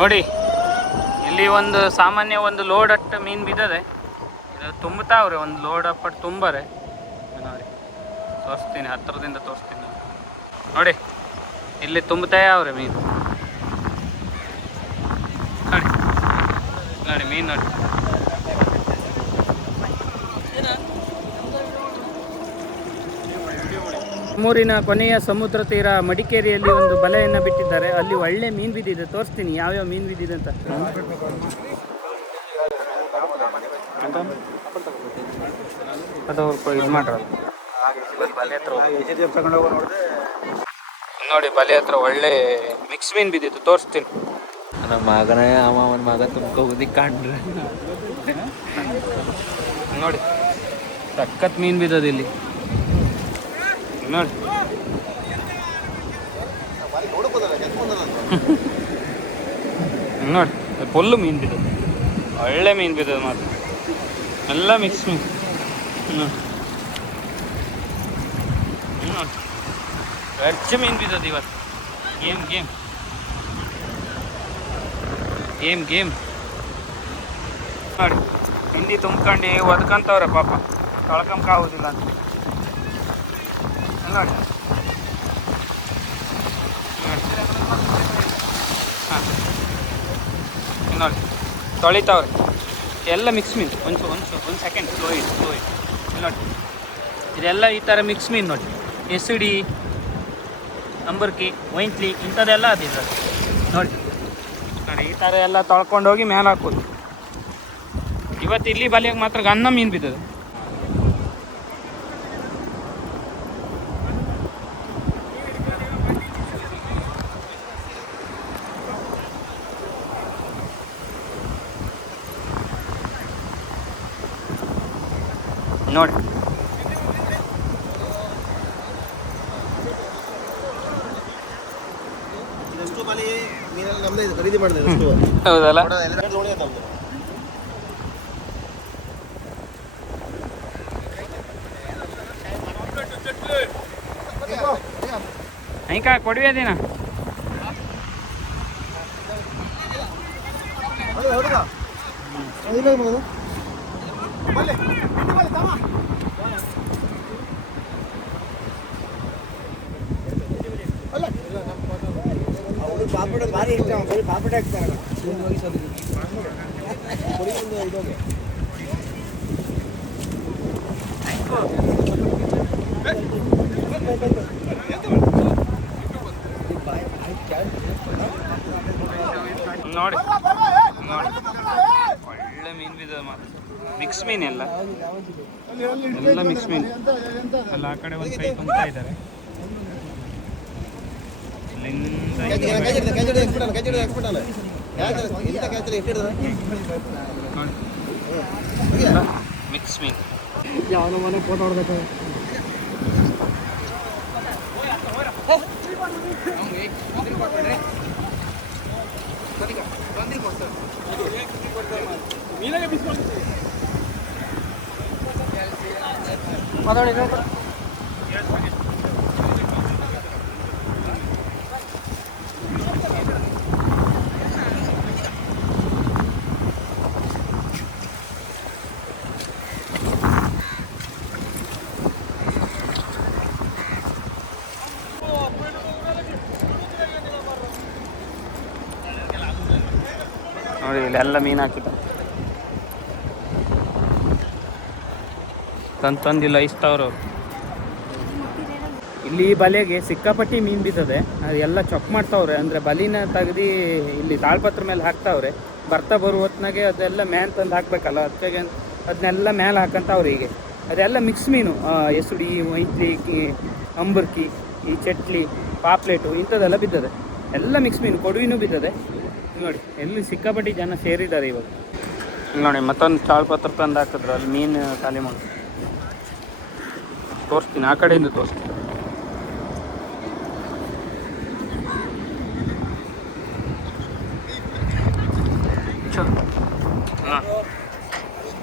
ನೋಡಿ, ಇಲ್ಲಿ ಒಂದು ಸಾಮಾನ್ಯ ಒಂದು ಲೋಡ್ ಅಟ್ಟು ಮೀನು ಬಿದ್ದದೆ. ಇದು ಒಂದು ಲೋಡ್ ಅಪ್ಪಟ್ಟು ತುಂಬರೆ. ನೋಡಿ, ತೋರಿಸ್ತೀನಿ ಹತ್ತಿರದಿಂದ ತೋರಿಸ್ತೀನಿ. ನೋಡಿ, ಇಲ್ಲಿ ತುಂಬುತ್ತಾ ಅವ್ರೆ ಮೀನು. ನೋಡಿ ನೋಡಿ, ಮೀನು ನೋಡಿ. ಮೂರಿನ ಕೊನೆಯ ಸಮುದ್ರ ತೀರ ಮಡಿಕೇರಿಯಲ್ಲಿ ಒಂದು ಬಲೆಯನ್ನು ಬಿಟ್ಟಿದ್ದಾರೆ. ಅಲ್ಲಿ ಒಳ್ಳೆ ಮೀನು ಬಿದ್ದಿದೆ. ತೋರಿಸ್ತೀನಿ ಯಾವ್ಯಾವ ಮೀನು ಬಿದ್ದಿದೆ ಅಂತ. ಅದು ಇದು ಮಾಡ್ರ. ನೋಡಿ ಬಲೆ ಹತ್ರ ಒಳ್ಳೆ ಮಿಕ್ಸ್ ಮೀನು ಬಿದ್ದಿತ್ತು. ತೋರಿಸ್ತೀನಿ. ನಮ್ಮ ಮಗನೇ ಅವ ಅವನ ಮಗ ತುಂಬ್ಕೋಗಿ ಕಾಣ್ರಿ. ನೋಡಿ ಸಖತ್ ಮೀನು ಇಲ್ಲಿ ನೋಡಿ. ನೋಡಿ ಫುಲ್ಲು ಮೀನು ಬಿದ್ದದ ಒಳ್ಳೆ ಮೀನು ಬಿದ್ದದು ಮಾತ್ರ. ಎಲ್ಲ ಮಿಕ್ಸ್ ಮೀನು. ನೋಡಿ. ಖರ್ಚು ಮೀನು ಬಿದ್ದದ ಇವತ್ತು. Game game. Game game. ನೋಡಿ. ಹಿಂದಿ ತುಂಬ್ಕೊಂಡು ಒದ್ಕಂತವ್ರೆ ಪಾಪ. ತೊಳ್ಕೊಂಬಾಗೋದಿಲ್ಲ ಅಂತ. ಅಲ್ಲ್ ನೋಡಿ ಹಾಂ ನೋಡಿ ತೊಳಿತಾವ್ರಿ ಎಲ್ಲ ಮಿಕ್ಸ್ ಮೀನು. ಒಂದು ಒಂದು ಒಂದು second slow it slow it ನೋಡಿ. ಇದೆಲ್ಲ ಈ ಥರ ಮಿಕ್ಸ್ ಮೀನು ನೋಡಿ. ಎಸುಡಿ ಅಂಬರ್ಕಿ, ವೈಂತ್ಲಿ ಇಂಥದ್ದೆಲ್ಲ ಅದು ಇದೆ. ನೋಡಿ. ನೋಡಿ, ಈ ಥರ ಎಲ್ಲ ತೊಳ್ಕೊಂಡೋಗಿ ಮೇಲೆ ಹಾಕೋದು. ಇವತ್ತು ಇಲ್ಲಿ ಬಲಿಯಾಗ ಮಾತ್ರ ಗನ್ನ ಮೀನು ಬಿದ್ದದ ನೋಡಿ. ಹೌದಲ್ಲ? ಹೆಂಗ ಕೊಡ್ವಿ ಅದೇನ ಪಾಪಡ ಭಾರಿ ಇಷ್ಟ ಬರೀ ಪಾಪಡ ಹಾಕ್ತಾರೆ. ನೋಡಿ. ನೋಡಿ. ಒಳ್ಳೆ ಮೀನ್ ಬಿದ್ದದ ಮಾತ್ರ ಮಿಕ್ಸ್ ಮೀನ್ ಎಲ್ಲ. ಎಲ್ಲ ಮಿಕ್ಸ್ ಮೀನ್ ಅಲ್ಲ ಆ ಕಡೆ ಒಂದು ಕೈ ತುಂಬ್ತಾ ಇದ್ದಾರೆ ಮಿಕ್ಸ್ ಮೀನ್ ಯಾವ ಮನೆ ಫೋಟೋ ಹೊಡ್ಬೇಕು. ನೋಡಿ ಇಲ್ಲೆಲ್ಲ ಮೀನು ಹಾಕಿದ್ದ ತಂದು ತಂದಿಲ್ಲ ಅವರು. ಇಲ್ಲಿ ಬಲೆಗೆ ಸಿಕ್ಕಾಪಟ್ಟಿ ಮೀನು ಬಿದ್ದದೆ ಅದೆಲ್ಲ ಚೊಕ್ ಮಾಡ್ತಾವ್ರೆ. ಅಂದರೆ ಬಲಿನ ತೆಗ್ದು ಇಲ್ಲಿ ತಾಳ್ಪತ್ರ ಮೇಲೆ ಹಾಕ್ತಾವ್ರೆ. ಬರ್ತಾ ಬರುವ ಹೊತ್ನಾಗೆ ಅದೆಲ್ಲ ಮ್ಯಾನ್ ತಂದು ಹಾಕ್ಬೇಕಲ್ಲ ಅದಕ್ಕೆ ಅದನ್ನೆಲ್ಲ ಹಾಕಂತ ಹಾಕಂತಾವ್ರೆ ಹೀಗೆ. ಅದೆಲ್ಲ ಮಿಕ್ಸ್ ಮೀನು. ಹೆಸರಿ ಎಸುಡಿ ಮೈತ್ರಿ ಅಂಬರ್ಕಿ ಈ ಚಟ್ಲಿ ಪಾಪ್ಲೇಟು ಇಂಥದ್ದೆಲ್ಲ ಬಿದ್ದದೆ ಎಲ್ಲ ಮಿಕ್ಸ್ ಮೀನು. ಕೊಡುವಿನೂ ಬಿದ್ದದೆ ನೋಡಿ ಎಲ್ಲಿ ಸಿಕ್ಕಾಪಟ್ಟಿ ಜನ ಸೇರಿದ್ದಾರೆ ಇವಾಗ. ನೋಡಿ ಮತ್ತೊಂದು ತಾಳ್ಪತ್ರ ತಂದು ಹಾಕಿದ್ರು. ಅಲ್ಲಿ ಮೀನು ಖಾಲಿ ಮಾಡಿ ತೋರಿಸ್ತೀನಿ ಆ ಕಡೆಯಿಂದ ತೋರಿಸ್ತೀನಿ.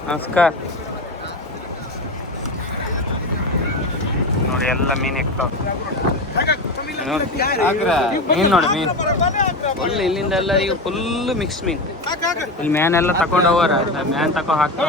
ನಮಸ್ಕಾರ. ನೋಡಿ ಎಲ್ಲ ಮೀನು ಇಕ್ತಾವ ನೋಡಿ ಮೀನು ನೋಡಿ ಮೀನು. ಒಳ್ಳೆ ಇಲ್ಲಿಂದ ಎಲ್ಲ ಈಗ ಫುಲ್ ಮಿಕ್ಸ್ ಮೀನ್. ಇಲ್ಲಿ ಮ್ಯಾನ್ ಎಲ್ಲ ತಗೊಂಡು ಹೋಗಾರ ಮ್ಯಾನ್ ತಕೊ ಹಾಕ್ತಾವ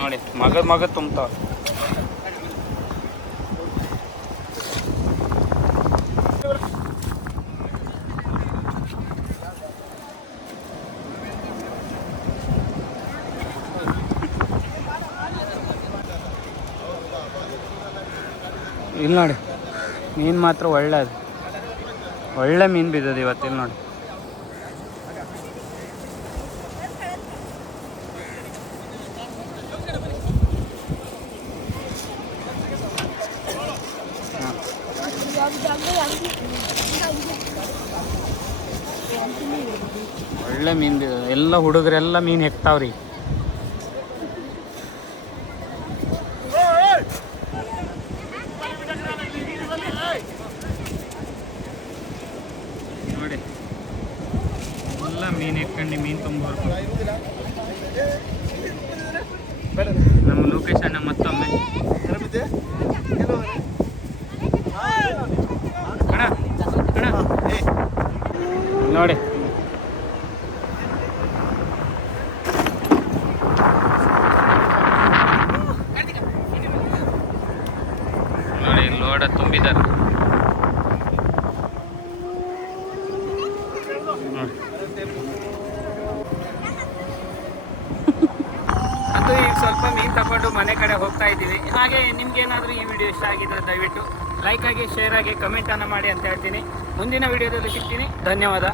ನೋಡಿ ಮಗದ್ ಮಗದ್ ತುಂಬ್ತಾವ ಇಲ್ಲಿ ನೋಡಿ, ಮೀನು ಮಾತ್ರ ಒಳ್ಳೆ ಅದು ಒಳ್ಳೆ ಮೀನು ಬಿದ್ದದ ಇವತ್ತು ಇಲ್ಲಿ ನೋಡಿ. ಒಳ್ಳೆ ಮೀನು ಎಲ್ಲ ಹುಡುಗರೆಲ್ಲ ಮೀನು ಹೆಕ್ತಾವ್ರಿ. ನೋಡಿ. ಎಲ್ಲ ಮೀನು ಎತ್ಕೊಂಡು ಮೀನು ತುಂಬೋರು ನಮ್ಮ ಲೋಕೇಶ್ ಅಣ್ಣ ಮತ್ತೊಮ್ಮೆ ಅಣ್ಣ ಅಣ್ಣ ನೋಡಿ ನೋಡಿ ಲೋಡ ತುಂಬಿದ್ದಾರೆ ಸ್ವಲ್ಪ ಮೀನು ತಗೊಂಡು ಮನೆ ಕಡೆ ಹೋಗ್ತಾ ಇದ್ದೀವಿ. ಹಾಗೆ ನಿಮ್ಗೇನಾದರೂ ಈ ವಿಡಿಯೋ ಇಷ್ಟ ಆಗಿದ್ರೆ ದಯವಿಟ್ಟು ಲೈಕ್ ಆಗಿ ಶೇರ್ ಆಗಿ ಕಮೆಂಟನ್ನು ಮಾಡಿ ಅಂತ ಹೇಳ್ತೀನಿ. ಮುಂದಿನ ವಿಡಿಯೋದಲ್ಲಿ ಸಿಗ್ತೀನಿ. ಧನ್ಯವಾದ.